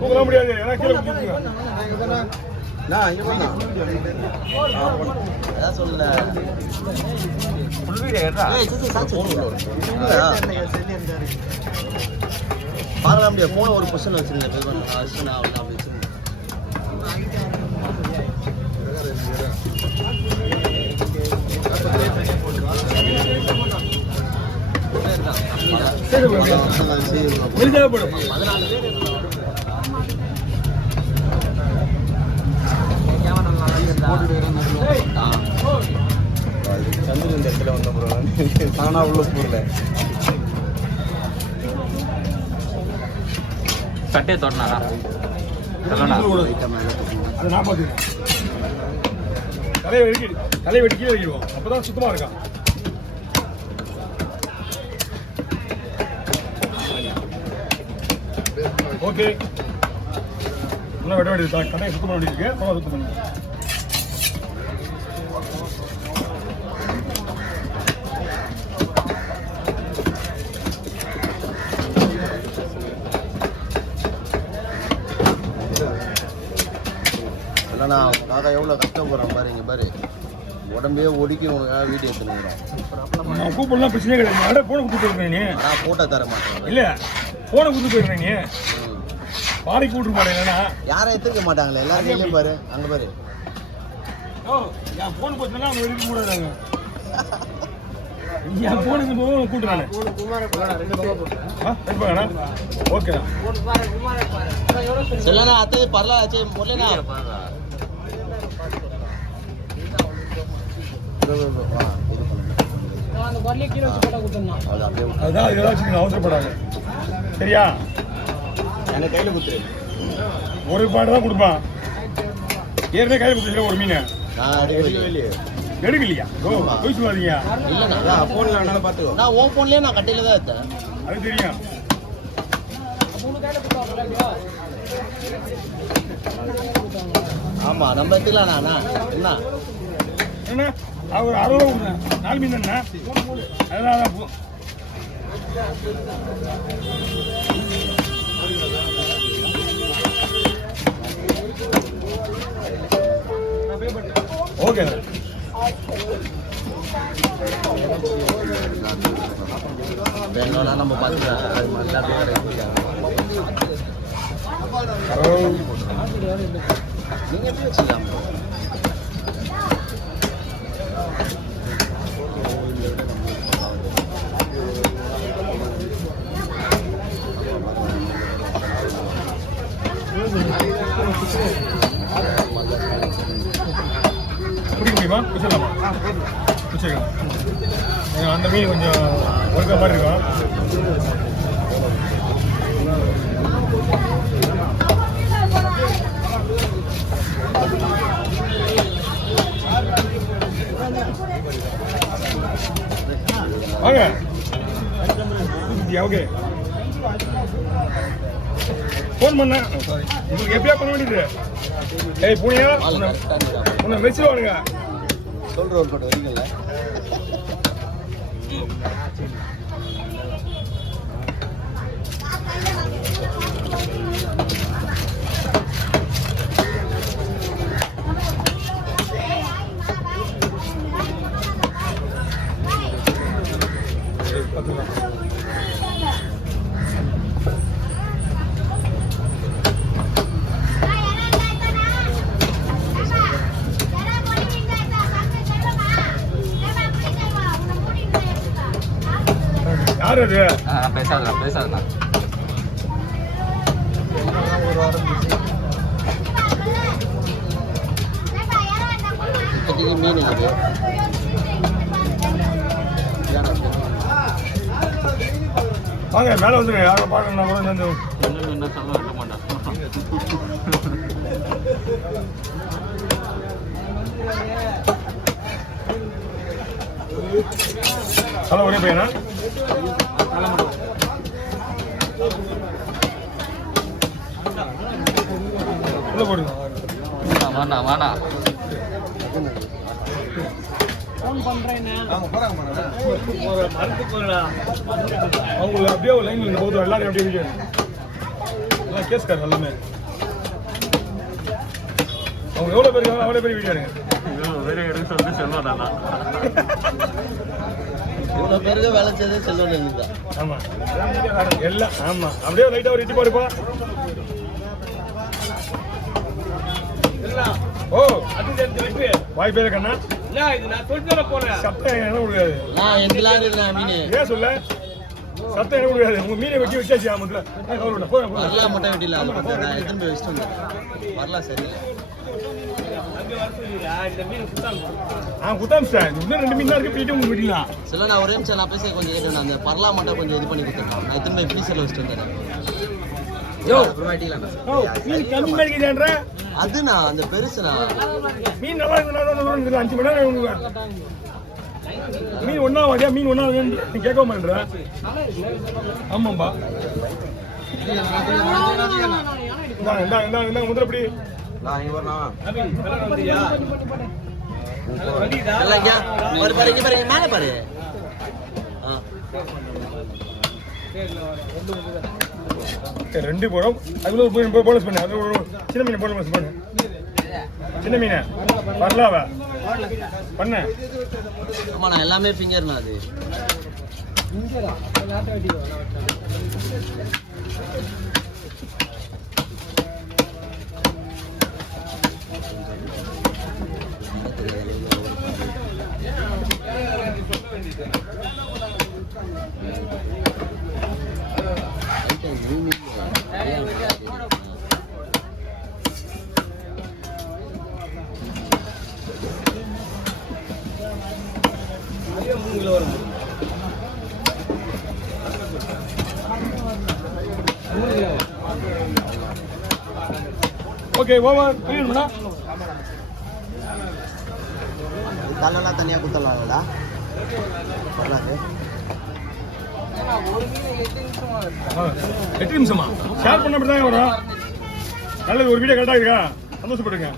தூக்க முடியாது ஏன்னா கீழே குடிச்சுங்க நான் இங்க போனா அதான் சொல்ல புல்வீடியோ ஏறா ஏய் சிசி சாச்சு பார்க்கலாம் முடியாது போன ஒரு क्वेश्चन வச்சிருந்தேன் பேர் அஸ்னா அப்படி வச்சிருந்தேன் சரி வெளியே போடு 14 பேர் சந்திரன் இந்த இடத்துல வந்த ப்ரோ நானா உள்ள போறல சட்டை தோடனாரா அது நான் பாத்துக்கிறேன் தலையை வெட்டி கீழே வைக்கிறோம் அப்பதான் சுத்தமா இருக்கா ஓகே இன்னும் வெட்ட வேண்டியது கடையை சுத்தம் பண்ண வேண்டியிருக்கு சுத்தம் பண்ணி நான் காக்கா எவ்வளோ கஷ்டப்படுறேன் பாரு இங்கே பாரு உடம்பே ஒடுக்கி உனக்காக வீடியோ எடுத்துனுக்குறோம் நான் கூப்பிடலாம் பிரச்சனையே கிடையாது ஃபோனை கொடுத்து போயிடுறேன் நீ நான் ஃபோட்டோ தர மாட்டேன் இல்லை ஃபோனை கொடுத்து போயிடுறேன் நீ பாடிக்கு கூட்டு மாட்டேன் யாரும் எடுத்துக்க மாட்டாங்களே எல்லாரும் கையிலையும் பாரு அங்கே பாரு என் ஃபோன் போச்சுன்னா அவங்க எடுக்க கூடாதாங்க என் ஃபோனுக்கு போக கூட்டுறானே ஓகேண்ணா சொல்லண்ணா அத்தை பரவாயில்ல முரளிண்ணா அதான் ஏதாச்சும் அவசரப்படாது சரியா எனக்கு கையில் குத்துரு ஒரு பாட்டு தான் கொடுப்பான் ஏற்கனவே கையில் கொடுத்துருக்க ஒரு மீன் நான் எடுக்கவே இல்லையே எடுக்கலையா போய் சொல்லாதீங்க இல்லைண்ணா ஃபோனில் வேணாலும் பார்த்துக்கோ நான் உன் ஃபோன்லேயே நான் கட்டையில் தான் எடுத்தேன் அது தெரியும் ஆமாம் நம்ம எடுத்துக்கலாண்ணா என்ன என்ன அவர் 60 ரூபா கொடுங்க 4 மீன் தானே அதனால ஓகே வேணும்னா நம்ம பார்த்துக்கலாம் நீங்கள் எப்படி வச்சுக்கலாம் பிடிக்க முடியுமா பிடிச்சிடலாமா பிடிச்சிக்கலாம் அந்த மீன் கொஞ்சம் ஒருக்க மாதிரி இருக்கும் வாங்க ஓகே ஃபோன் பண்ண உங்களுக்கு எப்படியா பண்ண வேண்டியது ஏய் பூனியா உன்னை மெசேஜ் வாங்க சொல்கிற ஒரு கோட்டை வரீங்கல்ல யார் அது பேசாதண்ணா இப்போதைக்கு மீன் அது வாங்க மேலே வந்துருங்க யாரும் பாக்கணும்னா கூட வந்து என்ன சொல்ல இருக்க மாட்டான் ஹலோ ஒரே பையனா உள்ள போடுங்க வாண்ணா வாண்ணா அவங்கள அப்படியே ஒரு லைன்ல போதும் எல்லாரும் அப்படியே எல்லாம் கேஸ்கார் எல்லாமே. அவங்க எவ்வளோ பேர் இருக்காங்க அவ்வளோ பேர் வீடியோ எடுங்க. வேற எடுக்க சொல்லி செல்வானா இவ்வளோ பேருக்கு வேலை செய்தே செல்வன் தான். ஆமாம் எல்லாம் ஆமாம் அப்படியே லைட்டாக ஒரு இட்டி பாருப்பா. ஓ வாய் பேரு கண்ணா சத்தம் என்ன கொடுக்காது. நான் எங்கெல்லாம் இருக்கிறேன் மீன் ஏன் சொல்ல சத்தம் என்ன கொடுக்காது. உங்க மீனை வெட்டி வச்சாச்சு ஆமத்துல வரலாம் முட்டை வெட்டில நான் எத்தனை போய் வச்சுட்டு வந்தேன். வரலாம் சரி குத்தாம் சார் இன்னும் 2 மீன் தான் இருக்கு போயிட்டு உங்களுக்கு வெட்டிலாம். சில நான் ஒரே நிமிஷம் நான் பேச கொஞ்சம் கேட்டேன். அந்த பரலா மட்டும் கொஞ்சம் இது பண்ணி கொடுத்துருக்கேன். நான் எத்தனை போய் ஃப்ரீசரில் வச்சுட்டு வந்தேன். மீன் கம்மி பண்ணிக்கிறேன்ற அதுண்ணா அந்த பெருசுண்ணா மீன் நல்லா இருக்கு. 5 மணி நேரம் மீன் ஒன்னா வாடியா மீன் ஒன்னா நீ கேட்க மாட்டேன்ற. ஆமாம்பா இந்தாங்க முதலப்படி மேலே பாரு. ரெண்டு போடும் அதுக்குள்ள போனஸ் பண்ணு. அது சின்ன மீன் போனஸ் பண்ணு. சின்ன மீனை வரலாவா பண்ண. ஆமா நான் எல்லாமே ஃபிங்கர்ண்ணா. அது ஓகே ஓவர் புரியுதுங்களா? தலைலாம் தனியாக குத்தலாங்களா? வரலாது 8 நிமிஷமா ஷேர் பண்ண அப்படி தான் வரும். நல்லது ஒரு வீடியோ கரெக்டாக இருக்கா? சந்தோஷப்படுங்க.